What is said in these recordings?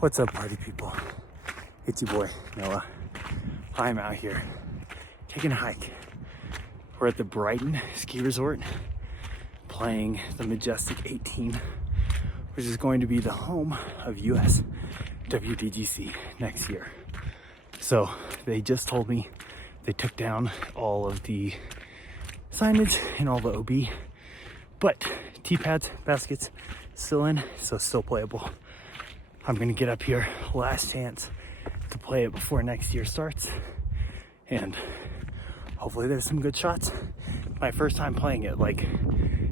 What's up, party people? It's your boy, Noah. I'm out here taking a hike. We're at the Brighton ski resort playing the Majestic 18, which is going to be the home of USWDGC next year. So they just told me they took down all of the signage and all the OB, but T-pads, baskets, still in, so still playable. I'm gonna get up here, last chance to play it before next year starts, and hopefully there's some good shots. My first time playing it, like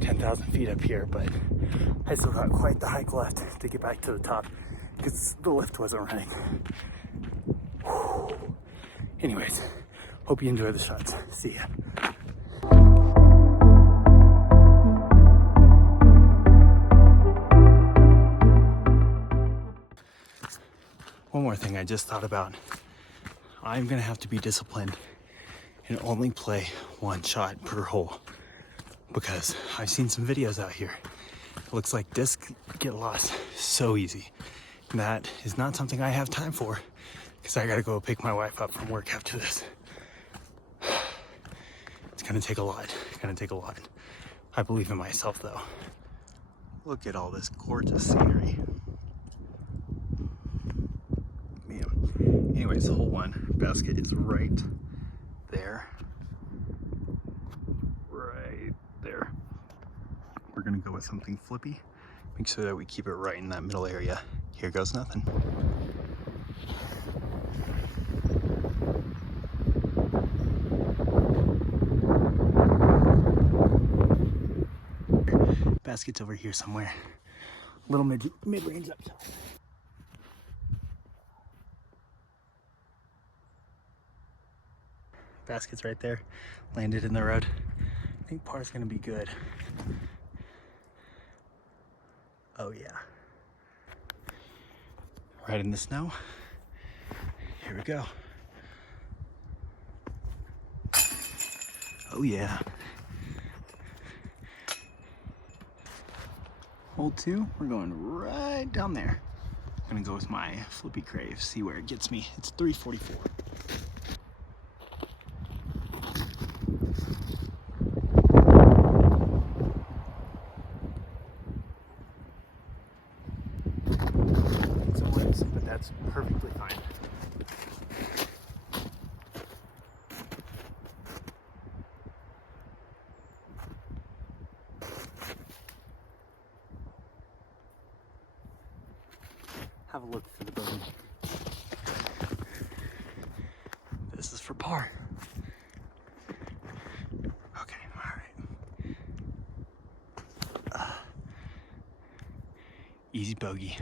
10,000 feet up here, but I still got quite the hike left to get back to the top because the lift wasn't running. Whew. Anyways, hope you enjoy the shots. See ya. One more thing I just thought about. I'm gonna have to be disciplined and only play one shot per hole because I've seen some videos out here. It looks like discs get lost so easy. And that is not something I have time for because I gotta go pick my wife up from work after this. It's gonna take a lot. It's gonna take a lot. I believe in myself though. Look at all this gorgeous scenery. Anyways, hole one, basket is right there. Right there. We're gonna go with something flippy. Make sure that we keep it right in that middle area. Here goes nothing. Basket's over here somewhere. Little mid-range up top. Basket's right there, landed in the road. I think par's gonna be good. Oh yeah. Right in the snow. Here we go. Oh yeah. Hole two, we're going right down there. I'm gonna go with my flippy crave, see where it gets me. It's 344. But that's perfectly fine. Have a look for the bogey. This is for par. Okay, all right. Easy bogey.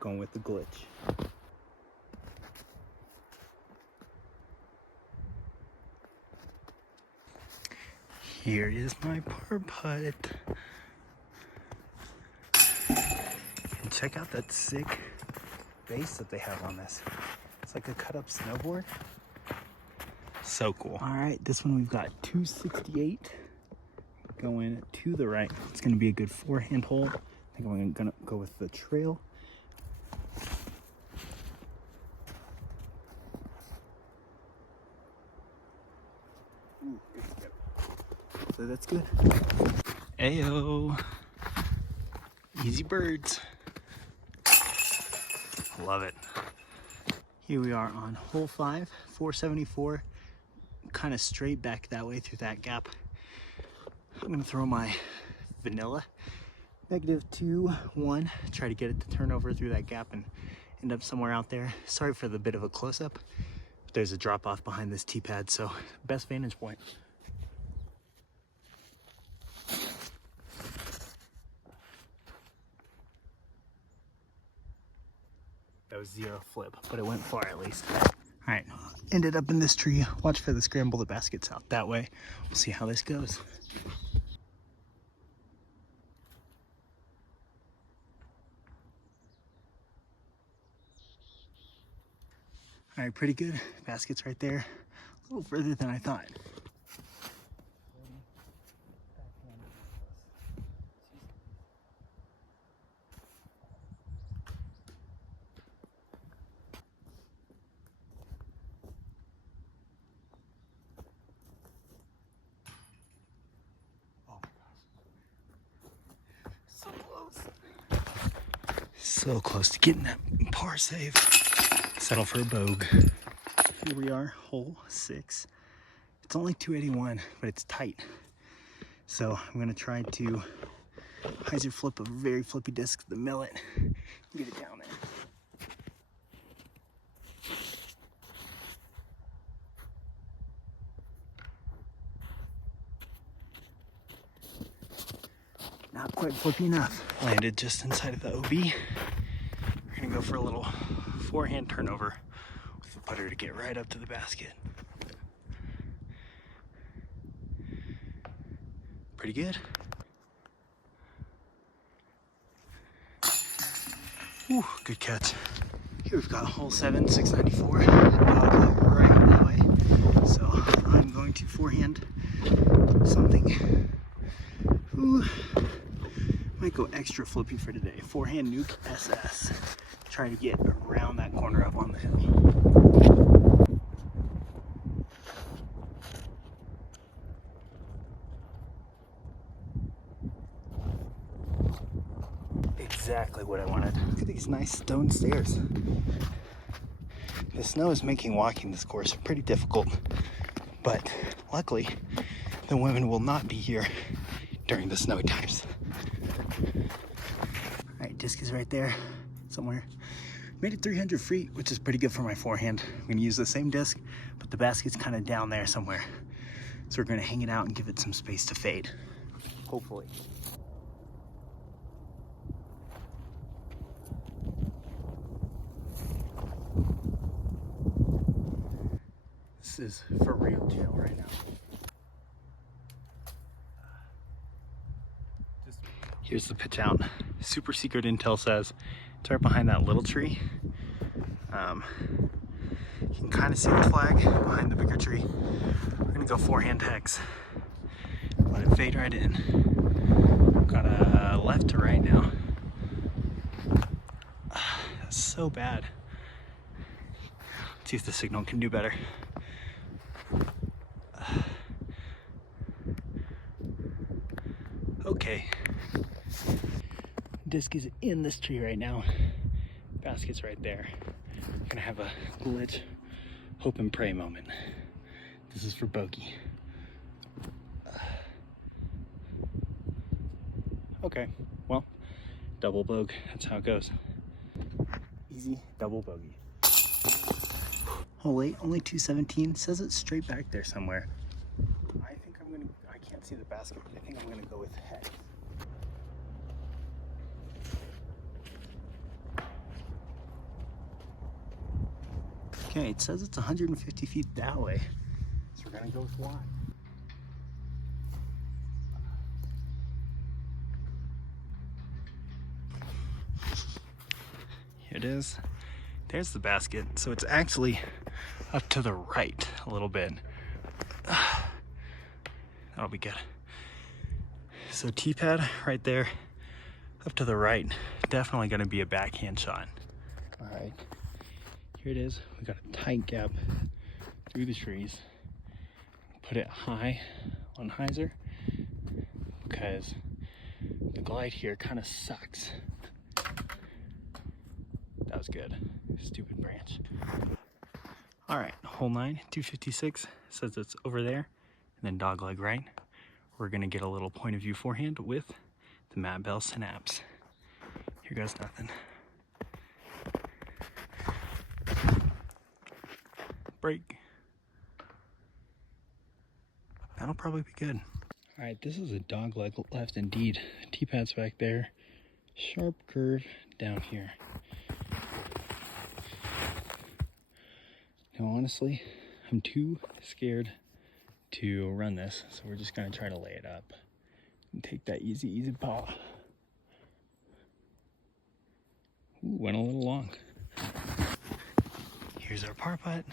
Going with the glitch. Here is my par putt. And check out that sick base that they have on this. It's like a cut up snowboard. So cool. All right, this one we've got 268 going to the right. It's gonna be a good forehand hole. I think I'm gonna go with the trail. So that's good. Ayo. Easy birds. Love it. Here we are on hole 5, 474. Kind of straight back that way through that gap. I'm gonna throw my vanilla. -2, 1. Try to get it to turn over through that gap and end up somewhere out there. Sorry for the bit of a close-up. There's a drop off behind this T-pad, so best vantage point. That was 0 flip, but it went far at least. All right, ended up in this tree. Watch for the scramble. The basket's out that way. We'll see how this goes. All right, pretty good. Basket's right there. a little further than I thought. Oh my gosh. So close. So close to getting that par save. Settle for a bogue. Here we are, hole 6. It's only 281, but it's tight. So I'm gonna try to hyzer flip a very flippy disc, the millet, and get it down there. Not quite flippy enough. Landed just inside of the OB. We're gonna go for a little forehand turnover with the putter to get right up to the basket. Pretty good. Ooh, good catch. Here we've got hole 7, 694. Right that way. So I'm going to forehand something. Ooh. Might go extra flippy for today. Forehand nuke SS. Try to get around that corner up on the hill. Exactly what I wanted. Look at these nice stone stairs. The snow is making walking this course pretty difficult, but luckily the women will not be here during the snowy times. Alright, disc is right there somewhere. Made it 300 feet, which is pretty good for my forehand. I'm gonna use the same disc, but the basket's kind of down there somewhere. So we're gonna hang it out and give it some space to fade. Hopefully. This is for real chill right now. Here's the pitch out. Super secret intel says it's right behind that little tree. You can kind of see the flag behind the bigger tree. We're gonna go forehand hex. Let it fade right in. Got a left to right now. That's so bad. Let's see if the signal can do better. Okay. Disc is in this tree right now. Basket's right there. We're gonna have a glitch, hope and pray moment. This is for bogey. Okay, well, double bogue, that's how it goes. Easy double bogey. Hole 8, only 217, says it's straight back there somewhere. I can't see the basket, but I think I'm gonna go with hex. Okay, it says it's 150 feet that way, so we're gonna go with Y. Here it is. There's the basket. So it's actually up to the right a little bit. That'll be good. So T-pad right there, up to the right. Definitely gonna be a backhand shot. All right, here it is. We got a tight gap through the trees. Put it high on hyzer because the glide here kind of sucks. That was good. Stupid branch. All right, hole 9, 256, says it's over there, and then dog leg right. We're gonna get a little point of view forehand with the Matt Bell Synapse. Here goes nothing. Break. That'll probably be good. All right, this is a dog leg left indeed. T-pad's back there. Sharp curve down here. Now, honestly, I'm too scared to run this, so we're just gonna try to lay it up and take that easy paw. Ooh, went a little long. Here's our par putt.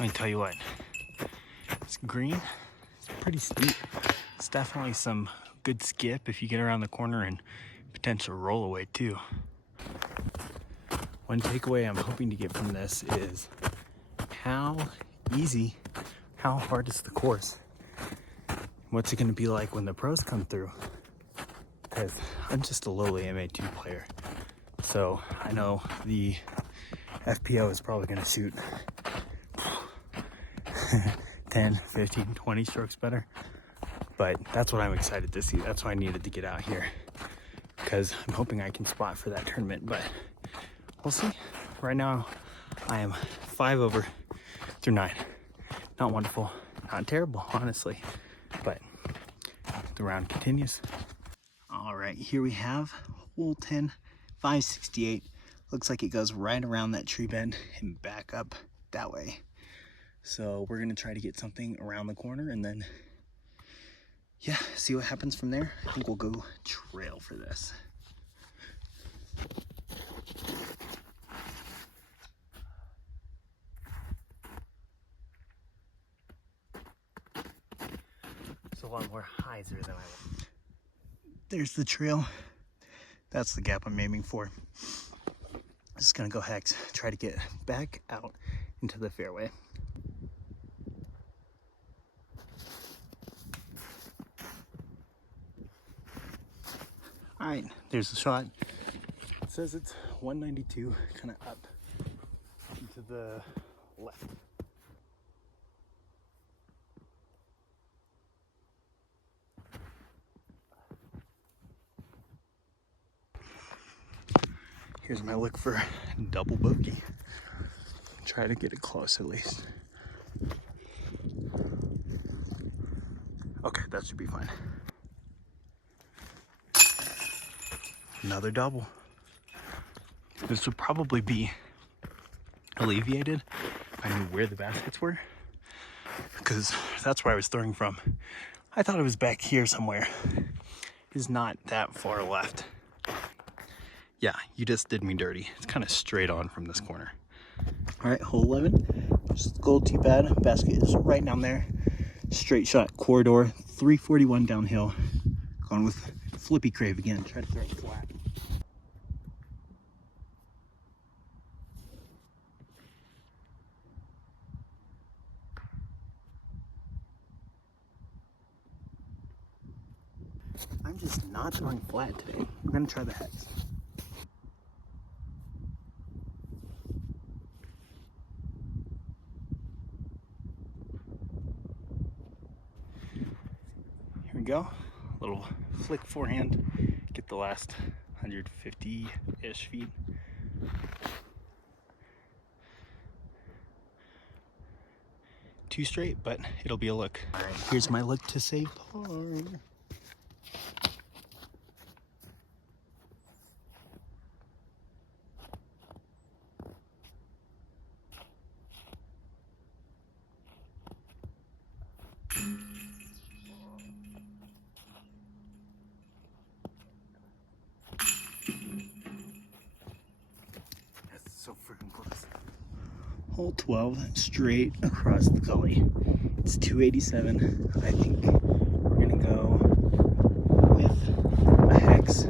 Let me tell you what, it's green, it's pretty steep. It's definitely some good skip if you get around the corner and potential roll away too. One takeaway I'm hoping to get from this is how easy, how hard is the course? What's it gonna be like when the pros come through? Because I'm just a lowly MA2 player. So I know the FPO is probably gonna shoot 10, 15, 20 strokes better. But that's what I'm excited to see. That's why I needed to get out here, because I'm hoping I can spot for that tournament, but we'll see. Right now, I am 5 over through 9. Not wonderful, not terrible, honestly, but the round continues. All right, here we have hole 10, 568. Looks like it goes right around that tree bend and back up that way. So we're gonna try to get something around the corner and then, yeah, see what happens from there. I think we'll go trail for this. It's a lot more hyzer than I want. There's the trail. That's the gap I'm aiming for. Just gonna go hex, try to get back out into the fairway. All right, there's the shot. It says it's 192, kind of up into the left. Here's my look for double bogey. Try to get it close at least. Okay, that should be fine. Another double. This would probably be alleviated if I knew where the baskets were, because that's where I was throwing from. I thought it was back here somewhere. It's not that far left. Yeah, you just did me dirty. It's kind of straight on from this corner. All right, hole 11. Just gold tee pad. Basket is right down there. Straight shot corridor, 341 downhill. Going with flippy crave again. Try to throw it flat. I'm just not throwing flat today. We're gonna try the hex. Here we go. A little flick forehand. Get the last 150-ish feet. Too straight, but it'll be a look. All right, here's my look to save par. So freaking close. Hole 12, straight across the gully. It's 287. I think we're gonna go with a hex.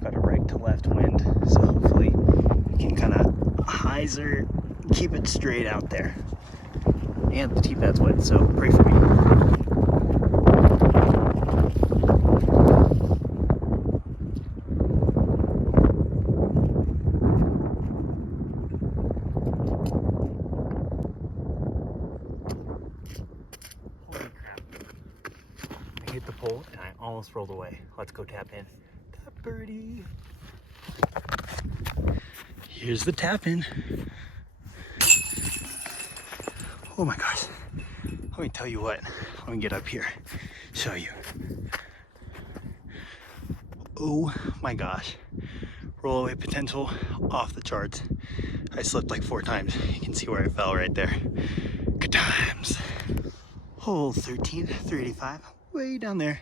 Got a right to left wind, so hopefully we can kind of hyzer, keep it straight out there. And the tee pad's wet, so pray for me. Hit the pole and I almost rolled away. Let's go tap in. Tap birdie. Here's the tap in. Oh my gosh. Let me tell you what. Let me get up here. Show you. Oh my gosh. Roll away potential off the charts. I slipped like 4 times. You can see where I fell right there. Good times. Hole 13, 385. Way down there.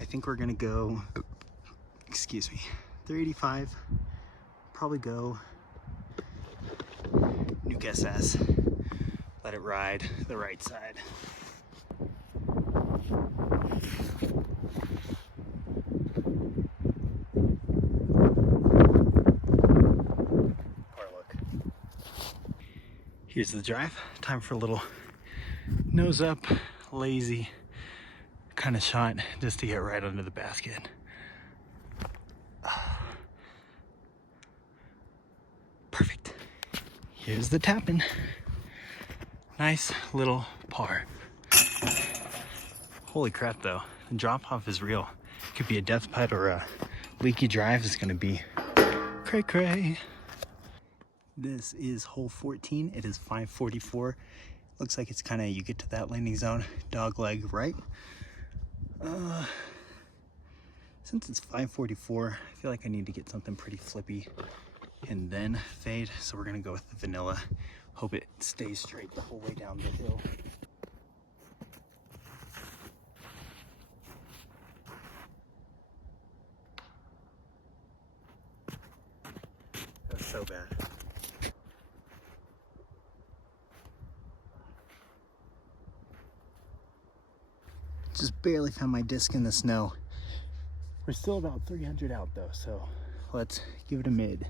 I think we're gonna go, excuse me, 385. Probably go Nuke SS. let it ride the right side. Or look. Here's the drive. Time for a little nose up, lazy kind of shot just to get right under the basket. Perfect. Here's the tapping. Nice little par. Holy crap though, the drop off is real. Could be a death putt or a leaky drive is gonna be cray cray. This is hole 14. It is 544. Looks like it's kind of, you get to that landing zone, dog leg right. Since it's 544, I feel like I need to get something pretty flippy and then fade. So we're gonna go with the vanilla. Hope it stays straight the whole way down the hill. That was so bad. Just barely found my disc in the snow. We're still about 300 out though, so let's give it a mid.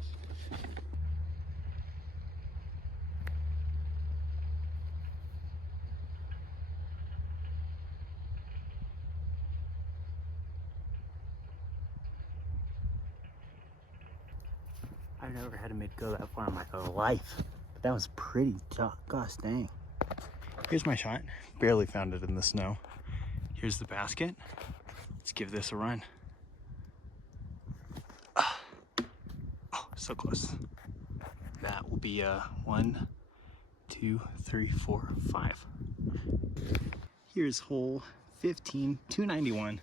I've never had a mid go that far in my life, but that was pretty tough. Gosh dang. Here's my shot. Barely found it in the snow. Here's the basket. Let's give this a run. Oh, so close. That will be 1, 2, 3, 4, 5. Here's hole 15, 291.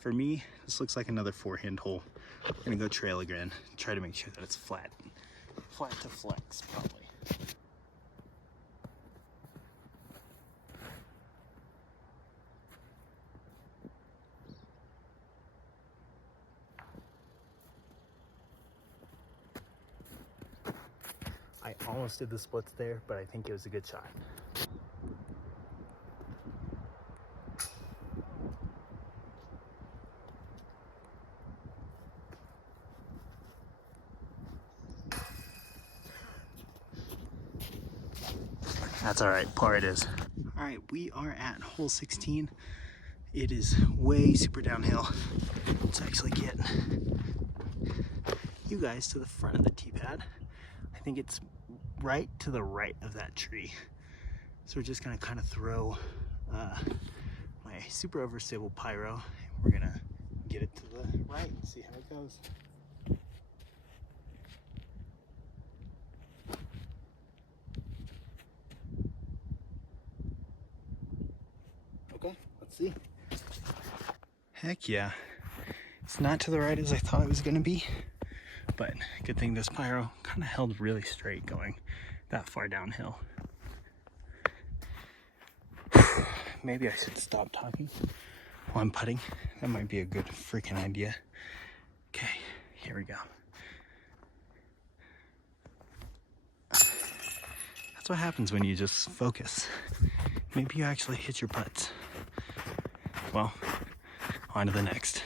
For me, this looks like another forehand hole. I'm gonna go trail again, try to make sure that it's flat. Flat to flex, probably. I almost did the splits there, but I think it was a good shot. That's all right, par it is. All right, we are at hole 16. It is way super downhill. Let's actually get you guys to the front of the tee pad. I think it's right to the right of that tree. So we're just gonna kind of throw my super overstable pyro. We're gonna get it to the right and see how it goes. Okay, let's see. Heck yeah. It's not to the right as I thought it was gonna be, but good thing this pyro kind of held really straight going that far downhill. Maybe I should stop talking while I'm putting. That might be a good freaking idea. Okay, here we go. That's what happens when you just focus. Maybe you actually hit your putts. Well, on to the next.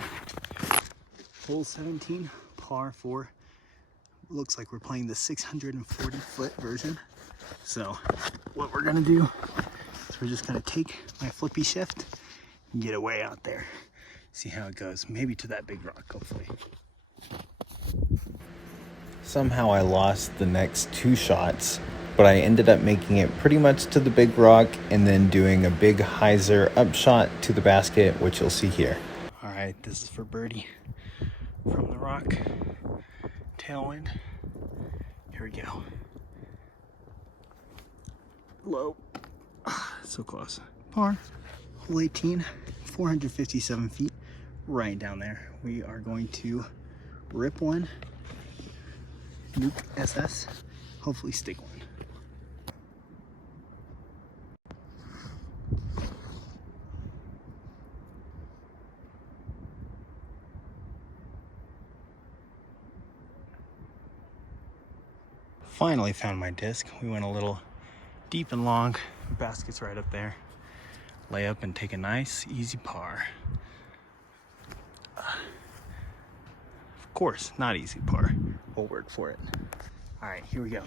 Hole 17, par 4. Looks like we're playing the 640-foot version. So what we're gonna do is we're just gonna take my flippy shift and get away out there. See how it goes. Maybe to that big rock, hopefully. Somehow I lost the next 2 shots, but I ended up making it pretty much to the big rock and then doing a big hyzer upshot to the basket, which you'll see here. All right, this is for birdie from the rock. Tailwind. Here we go. Low. So close. Par. Hole 18, 457 feet. Right down there. We are going to rip one. Nuke SS. Hopefully stick one. Finally found my disc. We went a little deep and long. The basket's right up there. Lay up and take a nice, easy par. Of course, not easy par. We'll work for it. All right, here we go.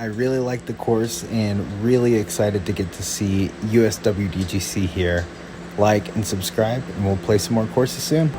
I really like the course and really excited to get to see USWDGC here. Like and subscribe, and we'll play some more courses soon.